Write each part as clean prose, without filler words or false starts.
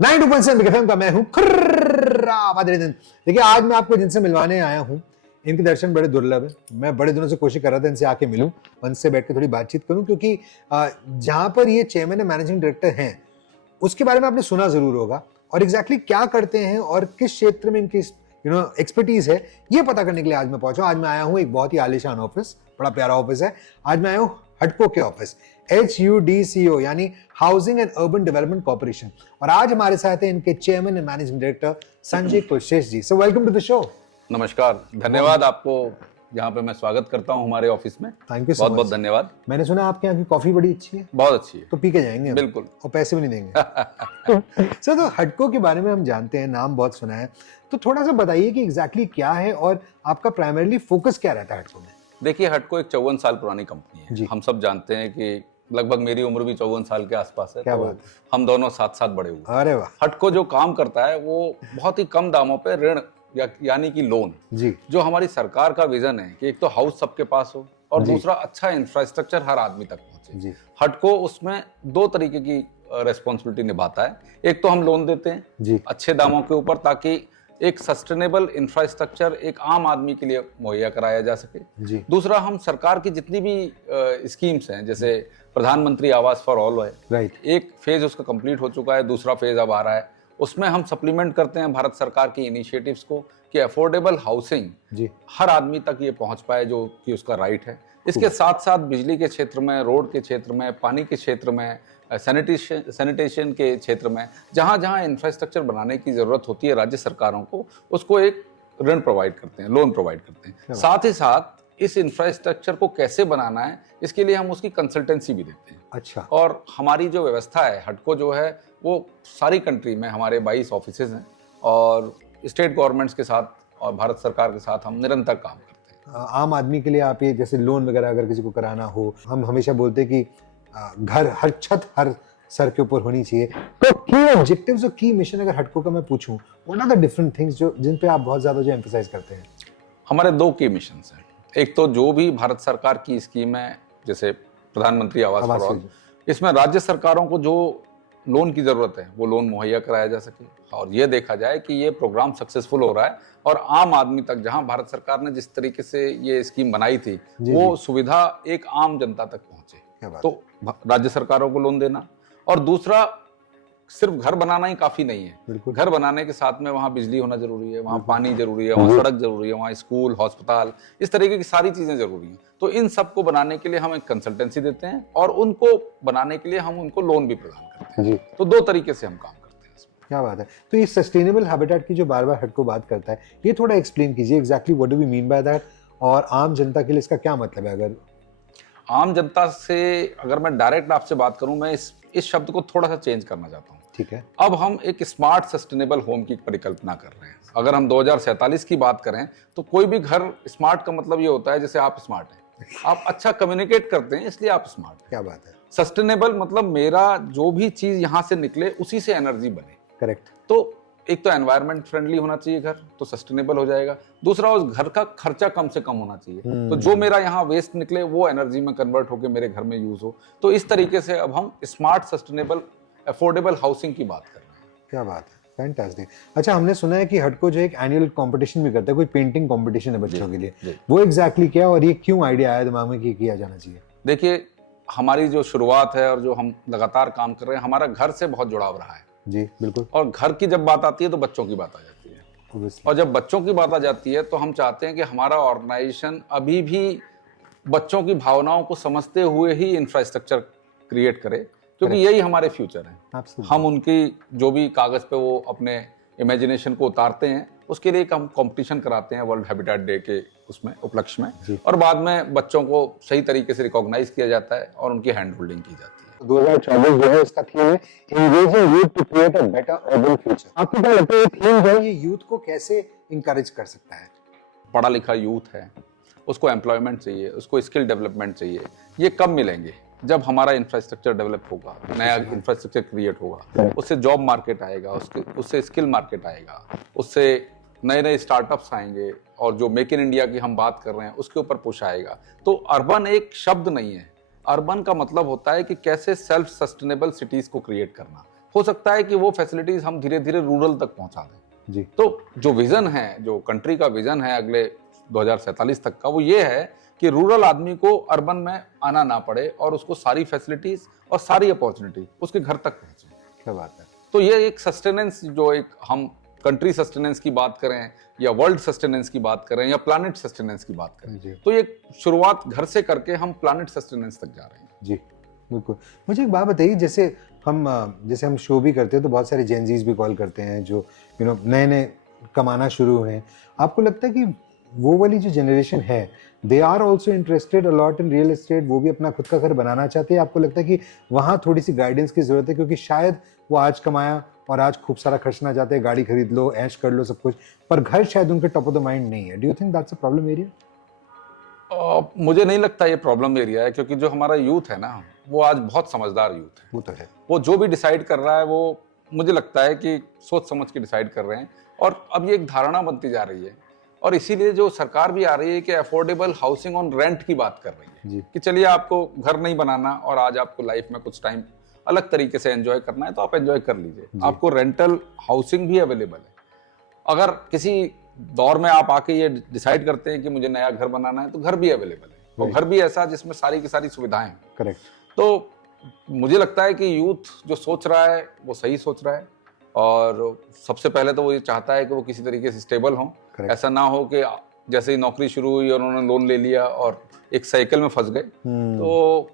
92.7 big FM का मैं हूं दिन। देखिए आज मैं आपको जिनसे मिलवाने आया हूं इनके दर्शन बड़े दुर्लभ है। मैं बड़े दिनों से कोशिश कर रहा था इनसे आके मिलूं, उनसे बैठ के थोड़ी बातचीत करूं, क्योंकि जहां पर ये चेयरमैन एंड मैनेजिंग डायरेक्टर हैं उसके बारे में आपने सुना जरूर होगा, और एग्जैक्टली क्या करते हैं और किस क्षेत्र में इनकी एक्सपर्टीज है ये पता करने के लिए आज मैं पहुंचा। आज मैं आया हूं एक बहुत ही आलीशान ऑफिस, बड़ा प्यारा ऑफिस है। आज मैं आया हूं हडको के ऑफिस, HUDCO यानी housing and urban development corporation, और आज हमारे साथ हैं इनके chairman and managing director Sanjay Kulshreshtha ji. So welcome to the show. नमस्कार, धन्यवाद आपको यहाँ पे मैं स्वागत करता हूँ हमारे ऑफिस में। थैंक यू, बहुत बहुत धन्यवाद। मैंने सुना आपके यहाँ की कॉफी बड़ी अच्छी है। बहुत अच्छी है, तो पी के जाएंगे बिल्कुल, और पैसे भी नहीं देंगे। सर तो हडको के बारे में हम जानते हैं, नाम बहुत सुना है, तो थोड़ा सा बताइए कि एग्जैक्टली क्या है और आपका प्राइमरीली फोकस क्या रहता है हडको में। देखिए, हडको एक 54 साल पुरानी कंपनी है। हम सब जानते हैं कि लगभग मेरी उम्र भी 54 साल के आसपास है। क्या तो बात है। हम दोनों साथ साथ बड़े हुए। अरे वाह। हडको जो काम करता है वो बहुत ही कम दामों पे ऋण यानी कि लोन जी, जो हमारी सरकार का विजन है कि एक तो हाउस सबके पास हो और दूसरा अच्छा इंफ्रास्ट्रक्चर हर आदमी तक पहुंचे। जी, हडको उसमें दो तरीके की रेस्पॉन्सिबिलिटी निभाता है। एक तो हम लोन देते हैं जी, अच्छे दामों के ऊपर, ताकि एक सस्टेनेबल इंफ्रास्ट्रक्चर एक आम आदमी के लिए मुहैया कराया जा सके। जी, दूसरा, हम सरकार की जितनी भी स्कीम्स हैं, जैसे प्रधानमंत्री आवास फॉर ऑल है, राइट, एक फेज उसका कंप्लीट हो चुका है, दूसरा फेज अब आ रहा है, उसमें हम सप्लीमेंट करते हैं भारत सरकार की इनिशिएटिव्स को कि अफोर्डेबल हाउसिंग जी, हर आदमी तक ये पहुंच पाए जो कि उसका राइट है। इसके साथ साथ बिजली के क्षेत्र में, रोड के क्षेत्र में, पानी के क्षेत्र में, सैनिटेशन के क्षेत्र में, जहां जहां इंफ्रास्ट्रक्चर बनाने की जरूरत होती है राज्य सरकारों को, उसको एक ऋण प्रोवाइड करते हैं, लोन प्रोवाइड करते हैं। साथ ही साथ इस इंफ्रास्ट्रक्चर को कैसे बनाना है इसके लिए हम उसकी कंसल्टेंसी भी देते हैं। अच्छा, और हमारी जो व्यवस्था है, हडको जो है वो सारी कंट्री में हमारे 22 ऑफिसेज हैं, और स्टेट गवर्नमेंट्स के साथ और भारत सरकार के साथ हम निरंतर काम करते हैं। आम आदमी के लिए आप ये जैसे लोन वगैरह अगर किसी को कराना हो, हम हमेशा बोलते हैं कि घर हर छत हर सर के ऊपर होनी चाहिए। तो की ऑब्जेक्टिव्स और की मिशन अगर हडको का मैं पूछूं, what are the different things जो जिन पे आप बहुत ज्यादा जो एम्फसाइज करते हैं। हमारे दो की मिशन हैं। एक तो जो भी भारत सरकार की स्कीम है, जैसे प्रधानमंत्री आवास फॉर ऑल, इसमें राज्य सरकारों को जो लोन की जरूरत है वो लोन मुहैया कराया जा सके, और ये देखा जाए कि ये प्रोग्राम सक्सेसफुल हो रहा है और आम आदमी तक, जहां भारत सरकार ने जिस तरीके से ये स्कीम बनाई थी वो सुविधा एक आम जनता तक पहुंचे। तो राज्य सरकारों को लोन देना, और दूसरा सिर्फ घर बनाना ही काफी नहीं है। घर बनाने के साथ में वहाँ बिजली होना जरूरी है, वहाँ पानी जरूरी है, वहाँ सड़क जरूरी है, वहाँ स्कूल, हॉस्पिटल, इस तरीके की सारी चीजें जरूरी हैं। तो इन सब को बनाने के लिए हम एक कंसल्टेंसी देते हैं और उनको बनाने के लिए हम उनको लोन भी प्रदान करते हैं। तो दो तरीके से हम काम करते हैं इसमें। क्या बात है। तो ये सस्टेनेबल हैबिटेट की जो बार बार हडको बात करता है, ये थोड़ा एक्सप्लेन कीजिए exactly what do we mean by that, और आम जनता के लिए इसका क्या मतलब है। अगर आम जनता से अगर मैं डायरेक्ट आपसे बात करूं, मैं इस शब्द को थोड़ा सा चेंज करना चाहता हूं। ठीक है। अब हम एक स्मार्ट सस्टेनेबल होम की परिकल्पना कर रहे हैं। अगर हम 2047 की बात करें तो कोई भी घर स्मार्ट का मतलब ये होता है जैसे आप स्मार्ट हैं, आप अच्छा कम्युनिकेट करते हैं इसलिए आप स्मार्ट हैं। क्या बात है। सस्टेनेबल मतलब मेरा जो भी चीज यहाँ से निकले उसी से एनर्जी बने। करेक्ट। तो एक तो एनवायरनमेंट फ्रेंडली होना चाहिए घर, तो सस्टेनेबल हो जाएगा। दूसरा, उस घर का खर्चा कम से कम होना चाहिए, तो जो मेरा यहाँ वेस्ट निकले वो एनर्जी में कन्वर्ट होकर मेरे घर में यूज हो। तो इस तरीके से अब हम स्मार्ट सस्टेनेबल अफोर्डेबल हाउसिंग की बात कर रहे हैं। क्या बात है, फैंटास्टिक। अच्छा, हमने सुना है कि हडको जो एक एनुअल कंपटीशन भी करता है, कोई पेंटिंग कंपटीशन है बच्चों के लिए, वो एग्जैक्टली क्या और ये क्यों आइडिया आया दिमाग में कि किया जाना चाहिए। देखिए, हमारी जो शुरुआत है और जो हम लगातार काम कर रहे हैं, हमारा घर से बहुत जुड़ाव रहा है। जी बिल्कुल। और घर की जब बात आती है तो बच्चों की बात आ जाती है, Obviously. और जब बच्चों की बात आ जाती है तो हम चाहते हैं कि हमारा ऑर्गेनाइजेशन अभी भी बच्चों की भावनाओं को समझते हुए ही इंफ्रास्ट्रक्चर क्रिएट करे, क्योंकि यही हमारे फ्यूचर है। Absolutely. हम उनकी जो भी कागज पे वो अपने इमेजिनेशन को उतारते हैं, उसके लिए हम कंपटीशन कराते हैं वर्ल्ड हैबिटेट डे के उसमें उपलक्ष्य में, और बाद में बच्चों को सही तरीके से रिकॉग्नाइज किया जाता है और उनकी हैंड होल्डिंग की जाती है। 2024 जो है इसका थीम है engaging youth to create a better urban future. आपको क्या लगता है ये थीम जो है ये यूथ को कैसे इंकरेज कर सकता है। पढ़ा लिखा यूथ है, उसको एम्प्लॉयमेंट चाहिए, उसको स्किल डेवलपमेंट चाहिए। ये कब मिलेंगे? जब हमारा इंफ्रास्ट्रक्चर डेवलप होगा, नया इंफ्रास्ट्रक्चर क्रिएट होगा, उससे जॉब मार्केट आएगा, उससे स्किल मार्केट आएगा, उससे नए नए स्टार्टअप्स आएंगे, और जो मेक इन इंडिया की हम बात कर रहे हैं उसके ऊपर पुश आएगा। तो अर्बन एक शब्द नहीं है, अर्बन का मतलब होता है कि कैसे सेल्फ सस्टेनेबल सिटीज को क्रिएट करना, हो सकता है कि वो फैसिलिटीज हम धीरे धीरे रूरल तक पहुंचा दें। जी तो जो विजन है, जो कंट्री का विजन है अगले 2047 तक का, वो ये है कि रूरल आदमी को अर्बन में आना ना पड़े और उसको सारी फैसिलिटीज और सारी अपॉर्चुनिटी उसके घर तक पहुंचे। क्या बात है। तो ये एक सस्टेनेंस, जो एक हम कंट्री सस्टेनेंस की बात करें या वर्ल्ड सस्टेनेंस की बात करें या प्लैनेट सस्टेनेंस की बात जी। करें, तो ये शुरुआत घर से करके हम प्लैनेट सस्टेनेंस तक जा रहे हैं। जी बिल्कुल। मुझे एक बात बताइए, जैसे हम शो भी करते हैं तो बहुत सारे जेनजीज भी कॉल करते हैं जो नए नए कमाना शुरू हुए हैं। आपको लगता है कि वो वाली जो जनरेशन है, they are also interested a lot in real estate, वो भी अपना खुद का घर बनाना चाहते हैं? आपको लगता है कि वहाँ थोड़ी सी गाइडेंस की जरूरत है, क्योंकि शायद वो आज कमाया और आज खूब सारा खर्चना चाहते हैं, गाड़ी खरीद लो, ऐश कर लो, सब कुछ, पर घर शायद उनके टॉप ऑफ द माइंड नहीं है। Do you think that's a problem area? मुझे नहीं लगता ये प्रॉब्लम एरिया है, क्योंकि जो हमारा यूथ है ना, वो आज बहुत समझदार यूथ है। वो तो है। वो जो भी डिसाइड कर रहा है, वो मुझे लगता है कि सोच समझ के डिसाइड कर रहे हैं। और अब ये एक धारणा बनती जा रही है, और इसीलिए जो सरकार भी आ रही है कि अफोर्डेबल हाउसिंग ऑन रेंट की बात कर रही है कि चलिए आपको घर नहीं बनाना और आज आपको लाइफ में कुछ टाइम अलग तरीके से एंजॉय करना है तो आप एंजॉय कर लीजिए, आपको रेंटल हाउसिंग भी अवेलेबल है। अगर किसी दौर में आप आके ये डिसाइड करते हैं कि मुझे नया घर बनाना है, तो घर भी अवेलेबल है, और घर भी ऐसा जिसमें सारी की सारी सुविधाएं हैं। करेक्ट। तो मुझे लगता है कि यूथ जो सोच रहा है वो सही सोच रहा है, और सबसे पहले तो वो ये चाहता है कि वो किसी तरीके से स्टेबल हों। ऐसा ना हो कि जैसे ही नौकरी शुरू हुई और उन्होंने लोन ले लिया और एक साइकिल में फंस गए। तो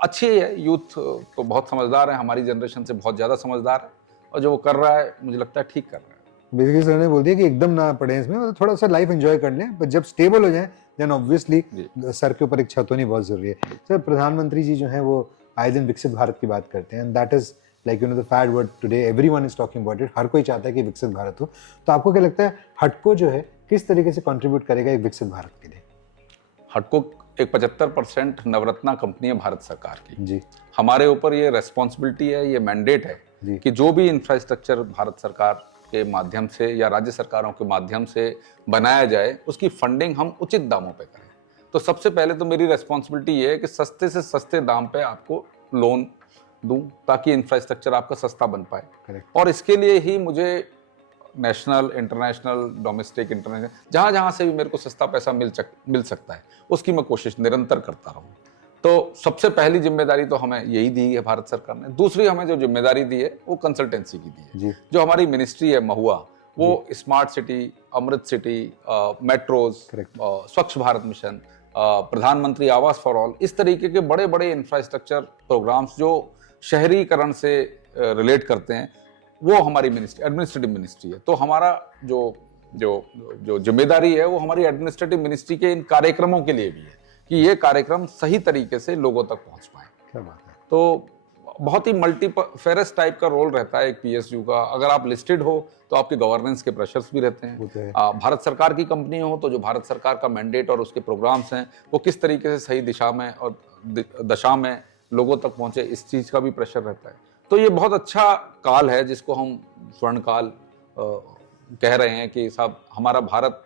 अच्छी है, यूथ तो बहुत समझदार है, हमारी जनरेशन से बहुत ज्यादा समझदार है, और जो वो कर रहा है मुझे लगता है ठीक कर रहा है। बेसिकली सर ने बोल दिया कि एकदम ना पड़े इसमें, मतलब थोड़ा सा लाइफ एंजॉय कर लें, पर जब स्टेबल हो जाएं देन ऑब्वियसली सर के ऊपर एक छत होनी बहुत जरूरी है। सर, प्रधानमंत्री जी जो हैं वो आए दिन विकसित भारत की बात करते हैं, and that is like the fad word today, everyone is talking about it. हर कोई चाहता है कि विकसित भारत हो। तो आपको क्या लगता है हटको जो है किस तरीके से कंट्रीब्यूट करेगा एक विकसित भारत के लिए? हटको एक 75% नवरत्ना कंपनी है भारत सरकार की जी। हमारे ऊपर ये रेस्पॉन्सिबिलिटी है, ये मैंडेट है कि जो भी इंफ्रास्ट्रक्चर भारत सरकार के माध्यम से या राज्य सरकारों के माध्यम से बनाया जाए, उसकी फंडिंग हम उचित दामों पे करें। तो सबसे पहले तो मेरी रेस्पॉन्सिबिलिटी ये है कि सस्ते से सस्ते दाम पे आपको लोन दूं, ताकि इंफ्रास्ट्रक्चर आपका सस्ता बन पाए। Correct. और इसके लिए ही मुझे नेशनल, इंटरनेशनल, डोमेस्टिक, इंटरनेशनल, जहां जहां से भी मेरे को सस्ता पैसा मिल सकता है, उसकी मैं कोशिश निरंतर करता रहूं। तो सबसे पहली जिम्मेदारी तो हमें यही दी है भारत सरकार ने। दूसरी हमें जो जिम्मेदारी दी है वो कंसल्टेंसी की दी है। जो हमारी मिनिस्ट्री है महुआ, वो स्मार्ट सिटी, अमृत सिटी, मेट्रोज, स्वच्छ भारत मिशन, प्रधानमंत्री आवास फॉर ऑल, इस तरीके के बड़े बड़े इंफ्रास्ट्रक्चर प्रोग्राम्स जो शहरीकरण से रिलेट करते हैं, वो हमारी मिनिस्ट्री, एडमिनिस्ट्रेटिव मिनिस्ट्री है। तो हमारा जो जो जो जिम्मेदारी है वो हमारी एडमिनिस्ट्रेटिव मिनिस्ट्री के इन कार्यक्रमों के लिए भी है कि ये कार्यक्रम सही तरीके से लोगों तक पहुंच पाए। क्या बात है। तो बहुत ही मल्टीफेरस टाइप का रोल रहता है एक पीएसयू का। अगर आप लिस्टेड हो तो आपके गवर्नेंस के प्रेशर्स भी रहते हैं। भारत सरकार की कंपनी हो तो जो भारत सरकार का मैंडेट और उसके प्रोग्राम्स हैं वो किस तरीके से सही दिशा में और दशा में लोगों तक पहुंचे, इस चीज का भी प्रेशर रहता है। तो ये बहुत अच्छा काल है जिसको हम स्वर्ण काल कह रहे हैं कि साहब हमारा भारत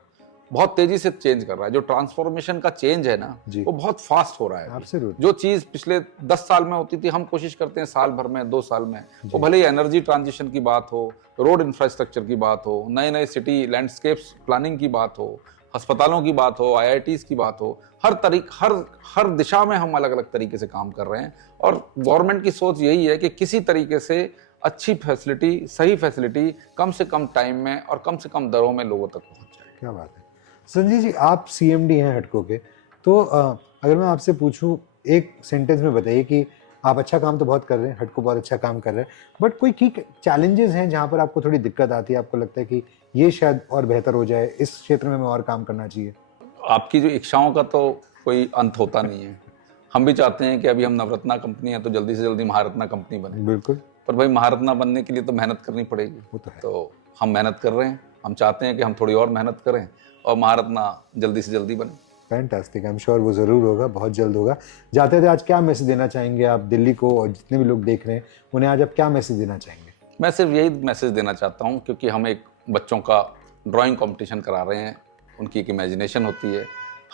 बहुत तेजी से चेंज कर रहा है। जो ट्रांसफॉर्मेशन का चेंज है ना, वो बहुत फास्ट हो रहा है। जो चीज पिछले 10 साल में होती थी, हम कोशिश करते हैं साल भर में, 2 साल में। वो भले ही एनर्जी ट्रांजिशन की बात हो, रोड इंफ्रास्ट्रक्चर की बात हो, नए नए सिटी लैंडस्केप्स प्लानिंग की बात हो, अस्पतालों की बात हो, IITs की बात हो, हर दिशा में हम अलग अलग तरीके से काम कर रहे हैं। और गवर्नमेंट की सोच यही है कि किसी तरीके से अच्छी फैसिलिटी, सही फैसिलिटी कम से कम टाइम में और कम से कम दरों में लोगों तक पहुंच जाए। क्या बात है। संजय जी, आप CMD हैं हटको के, तो अगर मैं आपसे पूछूं एक सेंटेंस में बताइए कि आप अच्छा काम तो बहुत कर रहे हैं, हटको बहुत अच्छा काम कर रहे हैं, बट कोई की चैलेंजेस हैं जहां पर आपको थोड़ी दिक्कत आती है, आपको लगता है कि ये शायद और बेहतर हो जाए, इस क्षेत्र में हमें और काम करना चाहिए? आपकी जो इच्छाओं का तो कोई अंत होता नहीं है। हम भी चाहते हैं कि अभी हम नवरत्ना कंपनी है तो जल्दी से जल्दी महारत्ना कंपनी बने। बिल्कुल। पर भाई महारत्ना बनने के लिए तो मेहनत करनी पड़ेगी। तो हम मेहनत कर रहे हैं। हम चाहते हैं कि हम थोड़ी और मेहनत करें और महारत्ना जल्दी से जल्दी बने। फैंटास्टिक, आई एम श्योर वो ज़रूर होगा, बहुत जल्द होगा। जाते थे आज क्या मैसेज देना चाहेंगे आप दिल्ली को, और जितने भी लोग देख रहे हैं उन्हें आज आप क्या मैसेज देना चाहेंगे? मैं सिर्फ यही मैसेज देना चाहता हूँ, क्योंकि हम एक बच्चों का ड्राइंग कंपटीशन करा रहे हैं, उनकी एक इमेजिनेशन होती है।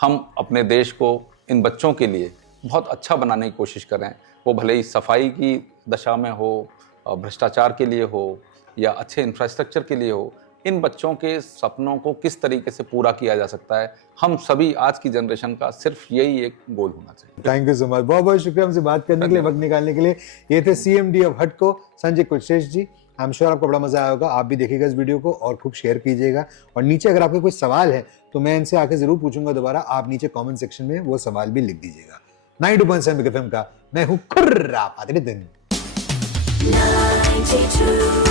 हम अपने देश को इन बच्चों के लिए बहुत अच्छा बनाने की कोशिश करें। वो भले ही सफाई की दशा में हो भ्रष्टाचार के लिए हो या अच्छे इंफ्रास्ट्रक्चर के लिए हो, इन बच्चों के सपनों को किस तरीके से पूरा किया जा सकता है, हम सभी आज की जनरेशन का सिर्फ यही एक गोल होना चाहिए। थैंक यू सो मच, बहुत बहुत शुक्रिया हमसे बात करने के लिए, वक्त निकालने के लिए। ये थे CMD ऑफ हटको Sanjay Kulshreshtha ji. I am sure आपको बड़ा मजा आया होगा। आप भी देखिएगा इस वीडियो को और खूब शेयर कीजिएगा। और नीचे अगर आपके कोई सवाल है तो मैं इनसे आके जरूर पूछूंगा दोबारा। आप नीचे कमेंट सेक्शन में वो सवाल भी लिख दीजिएगा। 92.7 बिग एफएम का मैं हूं खुर्रा पादरी दिन। 92